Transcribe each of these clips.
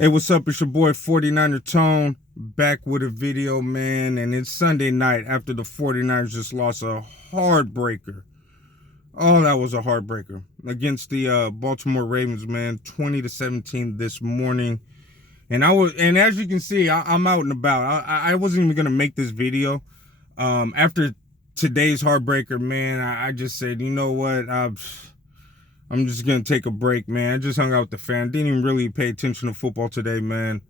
Hey, what's up? It's your boy 49er Tone back with a video, man. And it's Sunday night after the 49ers just lost a heartbreaker. Oh, that was a heartbreaker against the Baltimore Ravens, man. 20-17 this morning. And as you can see, I'm out and about. I wasn't even gonna make this video. After today's heartbreaker, man, I just said, you know what? I'm just gonna take a break, man. I just hung out with the fam. Didn't even really pay attention to football today, man.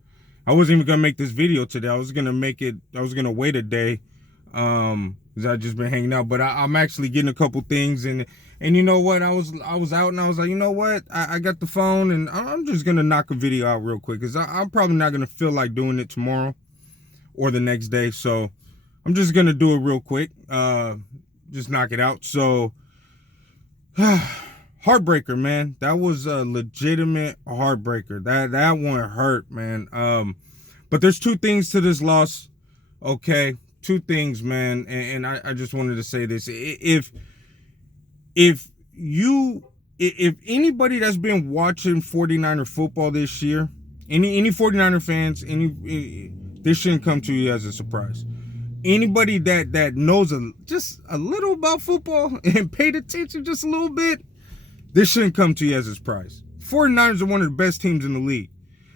I wasn't even gonna make this video today. I was gonna wait a day, because I just been hanging out. But I'm actually getting a couple things, and you know what? I was out, and I was like, you know what? I got the phone, and I'm just gonna knock a video out real quick, because I'm probably not gonna feel like doing it tomorrow or the next day. So I'm just gonna do it real quick. Just knock it out. So. Heartbreaker, man. That was a legitimate heartbreaker. That one hurt, man. But there's two things to this loss. Okay, two things, man. And I just wanted to say this. If anybody that's been watching 49er football this year, any 49er fans, this shouldn't come to you as a surprise. Anybody that knows just a little about football and paid attention just a little bit, this shouldn't come to you as a surprise. 49ers are one of the best teams in the league.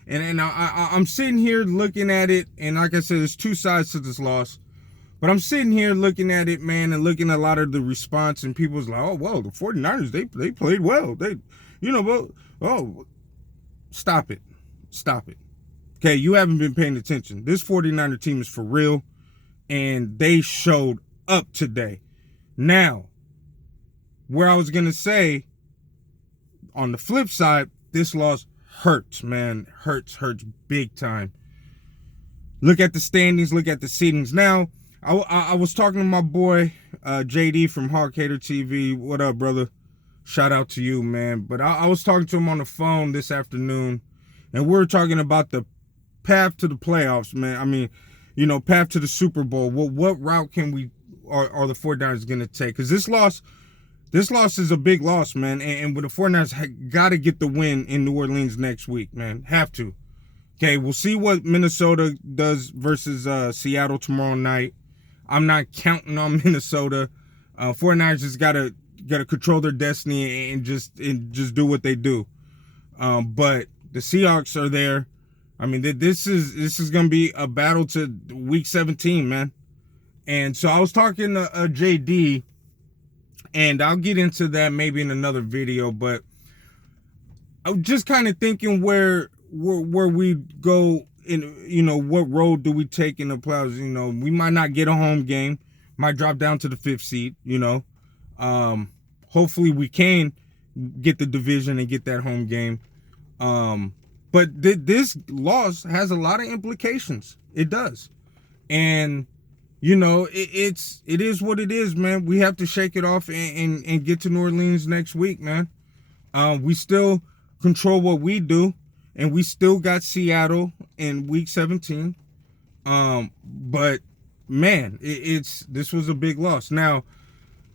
And I'm sitting here looking at it, and like I said, there's two sides to this loss. But I'm sitting here looking at it, man, and looking at a lot of the response, and people's like, oh, well, the 49ers, they played well. Stop it. Stop it. Okay, you haven't been paying attention. This 49er team is for real, and they showed up today. Now, where I was going to say, on the flip side, this loss hurts, man. Hurts big time. Look at the standings, look at the seedings. Now, I was talking to my boy, JD from Hawk Hater TV. What up, brother? Shout out to you, man. But I was talking to him on the phone this afternoon, and we were talking about the path to the playoffs, man. I mean, path to the Super Bowl. What route can we, are the 49ers going to take? Because this loss is a big loss, man. And with the 49ers, got to get the win in New Orleans next week, man. Have to. Okay, we'll see what Minnesota does versus Seattle tomorrow night. I'm not counting on Minnesota. 49ers just gotta control their destiny and just do what they do. But the Seahawks are there. I mean, this is gonna be a battle to week 17, man. And so I was talking to JD. And I'll get into that maybe in another video, but I'm just kind of thinking where we go in, what road do we take in the playoffs? We might not get a home game, might drop down to the 5th seed, hopefully we can get the division and get that home game. But this loss has a lot of implications. It does. And it is what it is, man. We have to shake it off and get to New Orleans next week, man. We still control what we do, and we still got Seattle in week 17. But man, this was a big loss. Now,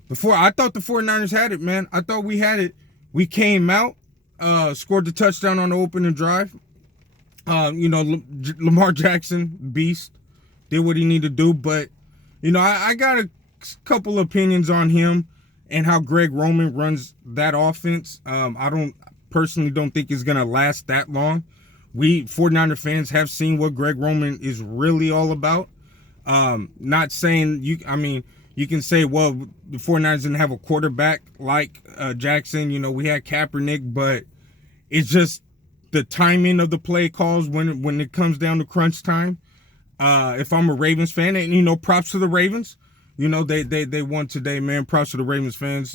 before I thought the 49ers had it, man. I thought we had it. We came out, scored the touchdown on the opening drive. Lamar Jackson, beast, did what he needed to do, but I got a couple opinions on him and how Greg Roman runs that offense. I personally don't think it's going to last that long. We 49er fans have seen what Greg Roman is really all about. Not saying you can say, well, the 49ers didn't have a quarterback like Jackson. We had Kaepernick, but it's just the timing of the play calls when it comes down to crunch time. If I'm a Ravens fan, and props to the Ravens, they won today, man. Props to the Ravens fans,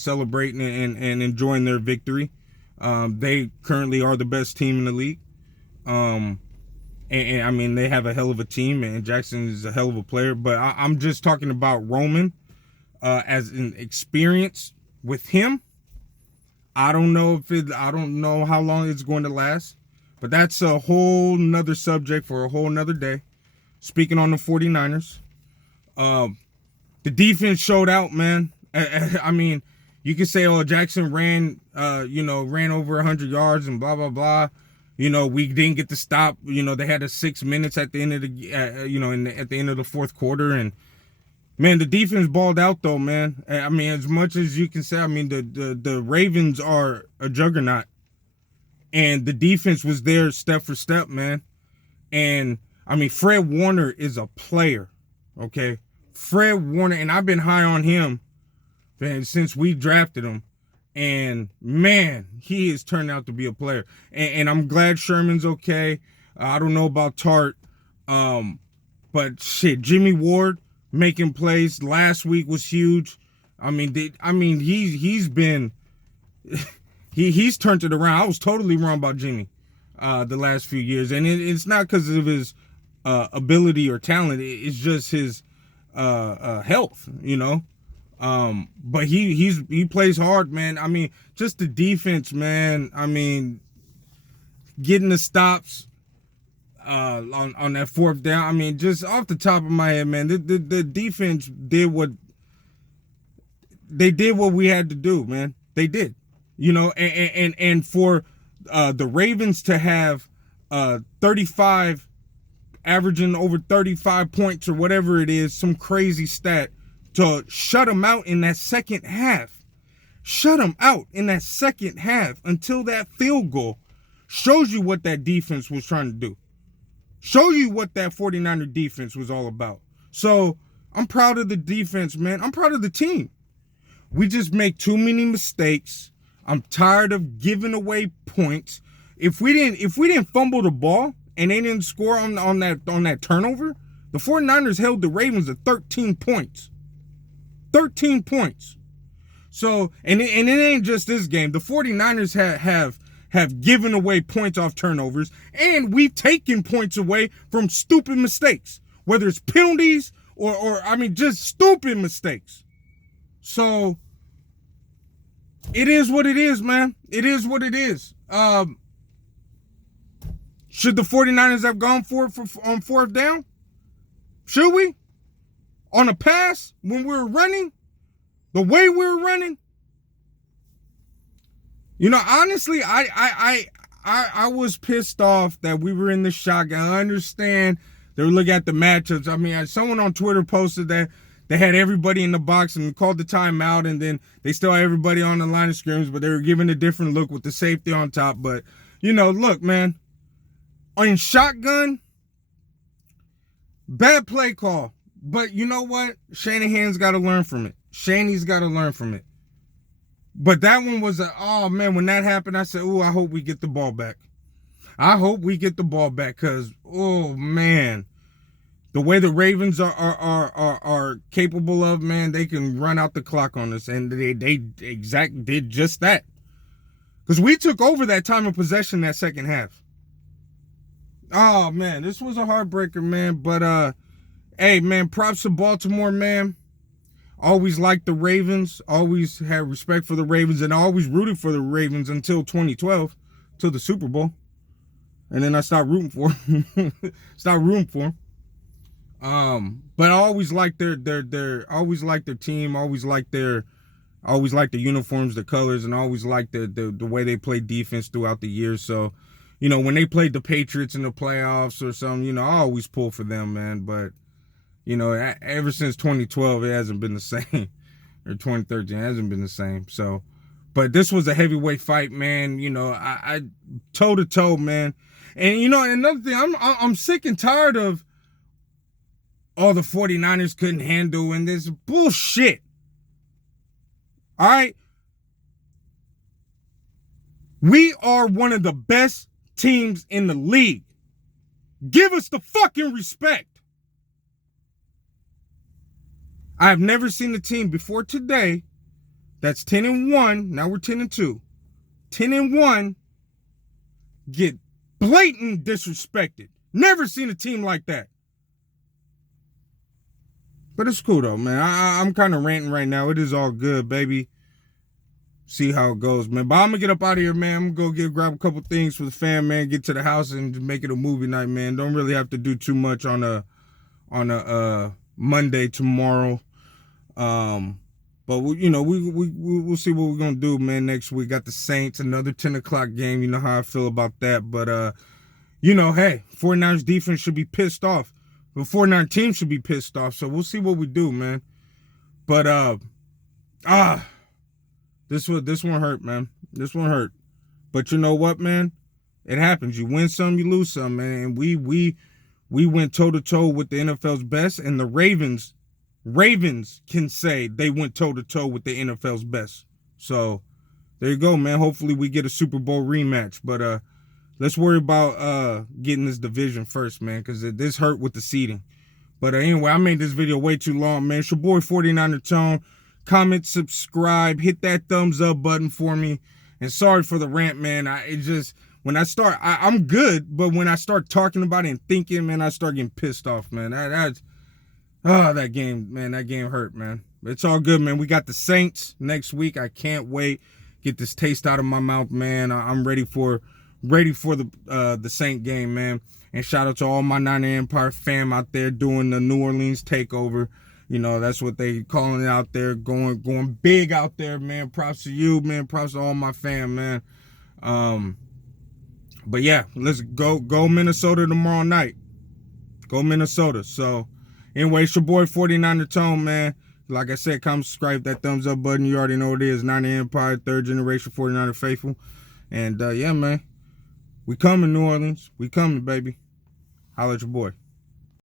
celebrating and enjoying their victory. They currently are the best team in the league. And I mean, they have a hell of a team, and Jackson is a hell of a player. But I'm just talking about Roman as an experience with him. I don't know how long it's going to last, but that's a whole nother subject for a whole nother day. Speaking on the 49ers, the defense showed out, man. I mean, you could say, oh, Jackson ran over 100 yards and blah, blah, blah. You know, we didn't get to stop. You know, they had a 6 minutes at the end of the, at the end of the fourth quarter, and man, the defense balled out though, man. I mean, as much as you can say, I mean, the Ravens are a juggernaut, and the defense was there step for step, man. And I mean, Fred Warner is a player, okay? Fred Warner, and I've been high on him, man, since we drafted him. And man, he has turned out to be a player. And I'm glad Sherman's okay. I don't know about Tart. But shit, Jimmy Ward making plays last week was huge. I mean, he's been he's turned it around. I was totally wrong about Jimmy the last few years, and it's not because of his ability or talent. It's just his health, you know. But he plays hard, man. I mean, just the defense, man. I mean, getting the stops on that fourth down. I mean, just off the top of my head, man, the defense did what we had to do, man. They did, you know, and for the Ravens to have 35, averaging over 35 points or whatever it is, some crazy stat, to shut them out in that second half. Shut them out in that second half until that field goal shows you what that defense was trying to do. Show you what that 49er defense was all about. So I'm proud of the defense, man. I'm proud of the team. We just make too many mistakes. I'm tired of giving away points. If we didn't fumble the ball and they didn't score on that turnover, the 49ers held the Ravens to 13 points. 13 points. So, and it ain't just this game. The 49ers have given away points off turnovers, and we've taken points away from stupid mistakes, whether it's penalties or I mean, just stupid mistakes. So, it is what it is, man. It is what it is. Should the 49ers have gone for it on fourth down? Should we? On a pass when we were running? The way we were running? You know, honestly, I was pissed off that we were in the shotgun. I understand they were looking at the matchups. I mean, someone on Twitter posted that they had everybody in the box and called the timeout, and then they still had everybody on the line of scrimmage, but they were giving a different look with the safety on top. But, you know, look, man, on shotgun, bad play call. But you know what? Shanahan's got to learn from it. Shanny's got to learn from it. But that one was oh man, when that happened, I said, oh, I hope we get the ball back. I hope we get the ball back, because, oh man, the way the Ravens are capable of, man, they can run out the clock on us, and they did just that. Because we took over that time of possession that second half. Oh man, this was a heartbreaker, man. But hey man, props to Baltimore, man. Always liked the Ravens, always had respect for the Ravens, and always rooted for the Ravens until 2012, till the Super Bowl. And then I stopped rooting for them. But I always liked always liked their team, always liked the uniforms, the colors, and always liked the way they played defense throughout the years. So, you know, when they played the Patriots in the playoffs or something, you know, I always pull for them, man. But you know, ever since 2012, it hasn't been the same. Or 2013, it hasn't been the same. So, but this was a heavyweight fight, man. You know, I toe to toe, man. And you know, another thing, I'm sick and tired of all the 49ers couldn't handle, and this bullshit. All right, we are one of the best teams in the league. Give us the fucking respect. I have never seen a team before today that's 10-1. Now we're 10-2. 10-1 get blatant disrespected. Never seen a team like that. But it's cool though, man. I'm kind of ranting right now. It is all good, baby. See how it goes, man. But I'm gonna get up out of here, man. I'm gonna go grab a couple things for the fam, man. Get to the house and make it a movie night, man. Don't really have to do too much on a Monday tomorrow. But we'll see what we're gonna do, man. Next week got the Saints, another 10 o'clock game. You know how I feel about that. But hey, 49ers defense should be pissed off. The 49 team should be pissed off. So we'll see what we do, man. But this one hurt, man. This one hurt. But you know what, man? It happens. You win some, you lose some, man. And we went toe-to-toe with the NFL's best, and the Ravens can say they went toe-to-toe with the NFL's best. So there you go, man. Hopefully we get a Super Bowl rematch. But let's worry about getting this division first, man, because this hurt with the seeding. But anyway, I made this video way too long, man. It's your boy 49er Tone. Comment, subscribe, hit that thumbs up button for me. And sorry for the rant, man. When I start, I'm good, but when I start talking about it and thinking, man, I start getting pissed off, man. That game, man, that game hurt, man. But it's all good, man. We got the Saints next week. I can't wait. Get this taste out of my mouth, man. I'm ready for the Saint game, man. And shout out to all my Niner Empire fam out there doing the New Orleans takeover. You know, that's what they calling it out there, going big out there, man. Props to you, man. Props to all my fam, man. But yeah, let's go Minnesota tomorrow night. Go Minnesota. So anyway, it's your boy 49er Tone, man. Like I said, comment, subscribe, that thumbs up button. You already know what it is. Niner Empire, third generation 49er faithful. And yeah, man. We coming, New Orleans. We coming, baby. Holla at your boy.